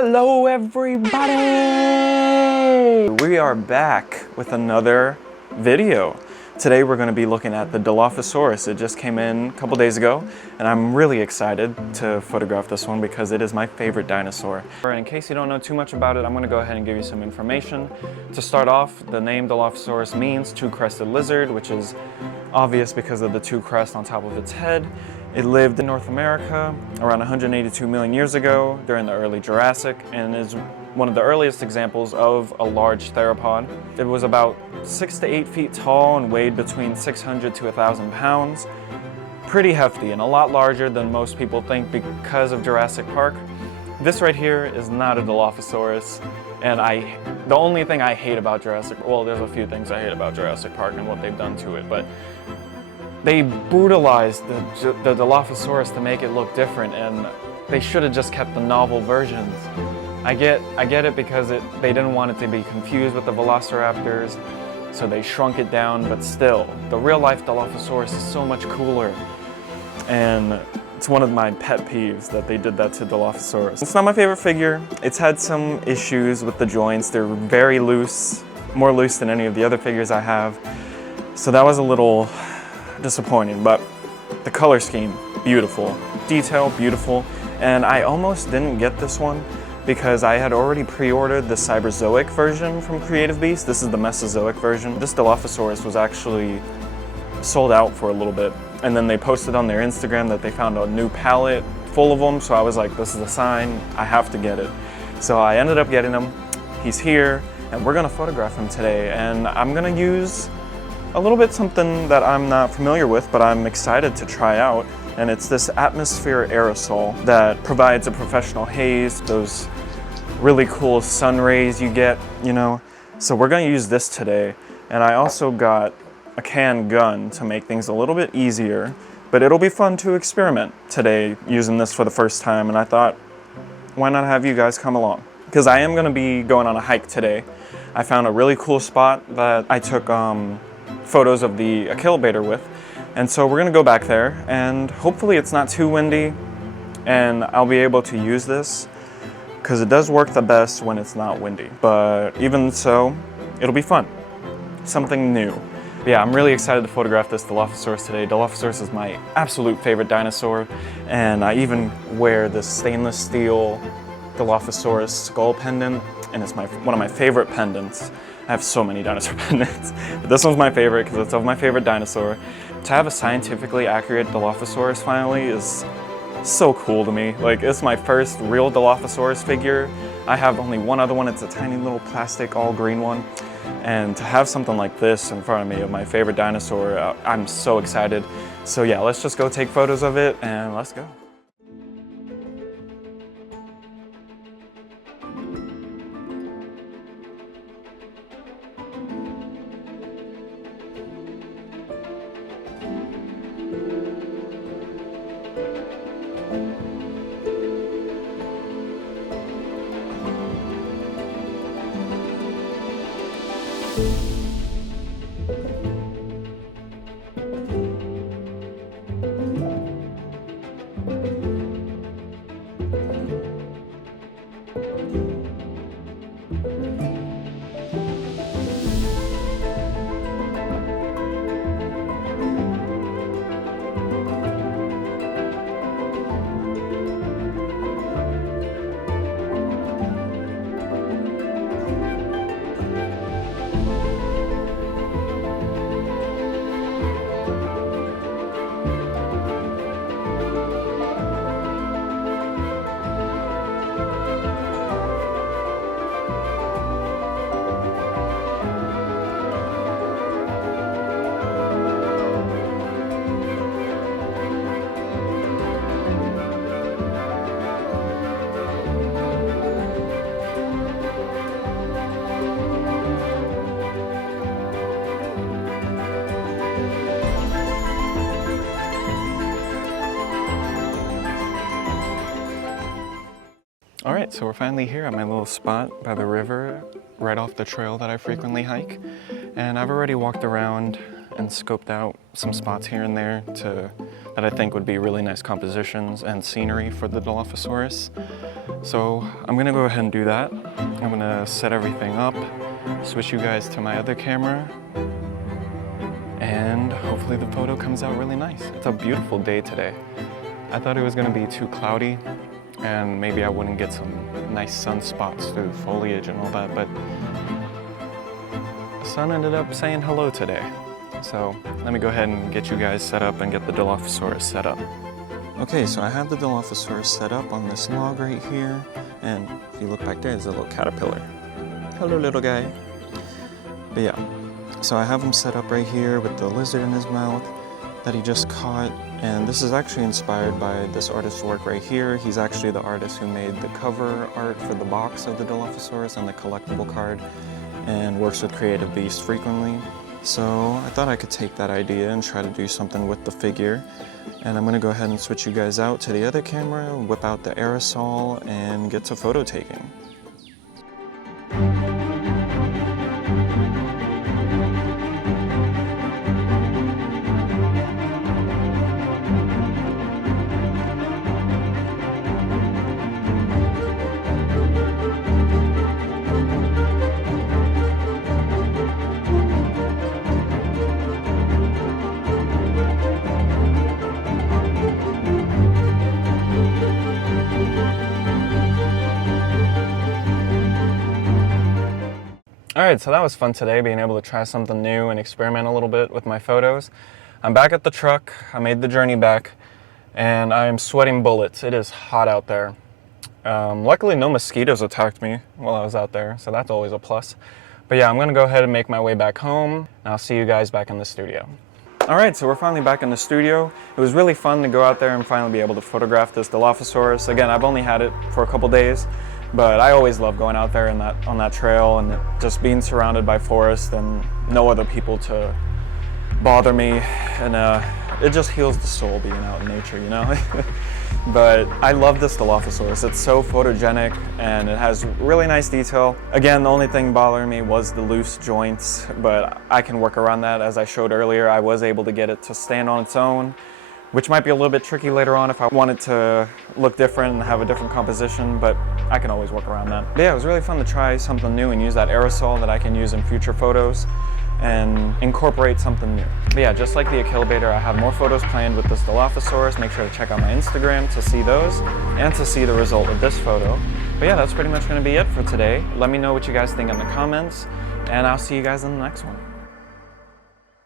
Hello everybody! We are back with another video. Today we're going to be looking at the Dilophosaurus. It just came in a couple days ago and I'm really excited to photograph this one because it is my favorite dinosaur. In case you don't know too much about it, I'm going to go ahead and give you some information. To start off, the name Dilophosaurus means two-crested lizard, which is obvious because of the two crests on top of its head. It lived in North America around 182 million years ago during the early Jurassic and is one of the earliest examples of a large theropod. It was about 6 to 8 feet tall and weighed between 600 to 1,000 pounds. Pretty hefty and a lot larger than most people think because of Jurassic Park. This right here is not a Dilophosaurus, and the only thing I hate about Jurassic, well, there's a few things I hate about Jurassic Park and what they've done to it, but they brutalized the Dilophosaurus to make it look different, and they should have just kept the novel versions. I get it because they didn't want it to be confused with the Velociraptors, so they shrunk it down, but still, the real-life Dilophosaurus is so much cooler. And it's one of my pet peeves that they did that to Dilophosaurus. It's not my favorite figure. It's had some issues with the joints. They're very loose, more loose than any of the other figures I have. So that was a little disappointing, but the color scheme, beautiful. Detail, beautiful. And I almost didn't get this one because I had already pre-ordered the Cyberzoic version from Creative Beast. This is the Mesozoic version. This Dilophosaurus was actually sold out for a little bit. And then they posted on their Instagram that they found a new palette full of them. So I was like, this is a sign, I have to get it. So I ended up getting him. He's here and we're gonna photograph him today. And I'm gonna use a little bit something that I'm not familiar with, but I'm excited to try out. And it's this atmosphere aerosol that provides a professional haze, those really cool sun rays you get, you know. So we're gonna use this today. And I also got a can gun to make things a little bit easier, but it'll be fun to experiment today using this for the first time. And I thought, why not have you guys come along? Because I am gonna be going on a hike today. I found a really cool spot that I took photos of the Achillibator with. And so we're gonna go back there and hopefully it's not too windy and I'll be able to use this because it does work the best when it's not windy. But even so, it'll be fun. Something new. Yeah, I'm really excited to photograph this Dilophosaurus today. Dilophosaurus is my absolute favorite dinosaur, and I even wear this stainless steel Dilophosaurus skull pendant, and it's one of my favorite pendants. I have so many dinosaur pendants, but this one's my favorite because it's of my favorite dinosaur. To have a scientifically accurate Dilophosaurus finally is so cool to me. Like, it's my first real Dilophosaurus figure. I have only one other one. It's a tiny little plastic all green one. And to have something like this in front of me of my favorite dinosaur, I'm so excited. So yeah, let's just go take photos of it and let's go. Alright, so we're finally here at my little spot by the river, right off the trail that I frequently hike. And I've already walked around and scoped out some spots here and there that I think would be really nice compositions and scenery for the Dilophosaurus. So I'm gonna go ahead and do that. I'm gonna set everything up, switch you guys to my other camera, and hopefully the photo comes out really nice. It's a beautiful day today. I thought it was gonna be too cloudy and maybe I wouldn't get some nice sunspots through the foliage and all that, but the sun ended up saying hello today. So let me go ahead and get you guys set up and get the Dilophosaurus set up. Okay, so I have the Dilophosaurus set up on this log right here, and if you look back there, there's a little caterpillar. Hello, little guy. But yeah, so I have him set up right here with the lizard in his mouth that he just caught, and this is actually inspired by this artist's work right here. He's actually the artist who made the cover art for the box of the Dilophosaurus and the collectible card, and works with Creative Beast frequently. So I thought I could take that idea and try to do something with the figure. And I'm gonna go ahead and switch you guys out to the other camera, whip out the AEROSOL, and get to photo taking. Alright, so that was fun today, being able to try something new and experiment a little bit with my photos. I'm back at the truck, I made the journey back, and I am sweating bullets. It is hot out there. Luckily no mosquitoes attacked me while I was out there, so that's always a plus. But yeah, I'm gonna go ahead and make my way back home, and I'll see you guys back in the studio. Alright, so we're finally back in the studio. It was really fun to go out there and finally be able to photograph this Dilophosaurus. Again, I've only had it for a couple days, but I always love going out there on that trail and just being surrounded by forest and no other people to bother me. And it just heals the soul being out in nature, you know? But I love this Dilophosaurus. It's so photogenic and it has really nice detail. Again, the only thing bothering me was the loose joints, but I can work around that. As I showed earlier, I was able to get it to stand on its own, which might be a little bit tricky later on if I wanted to look different and have a different composition, but I can always work around that. But yeah, it was really fun to try something new and use that aerosol that I can use in future photos and incorporate something new. But yeah, just like the Achillibator, I have more photos planned with this Dilophosaurus. Make sure to check out my Instagram to see those and to see the result of this photo. But yeah, that's pretty much gonna be it for today. Let me know what you guys think in the comments, and I'll see you guys in the next one.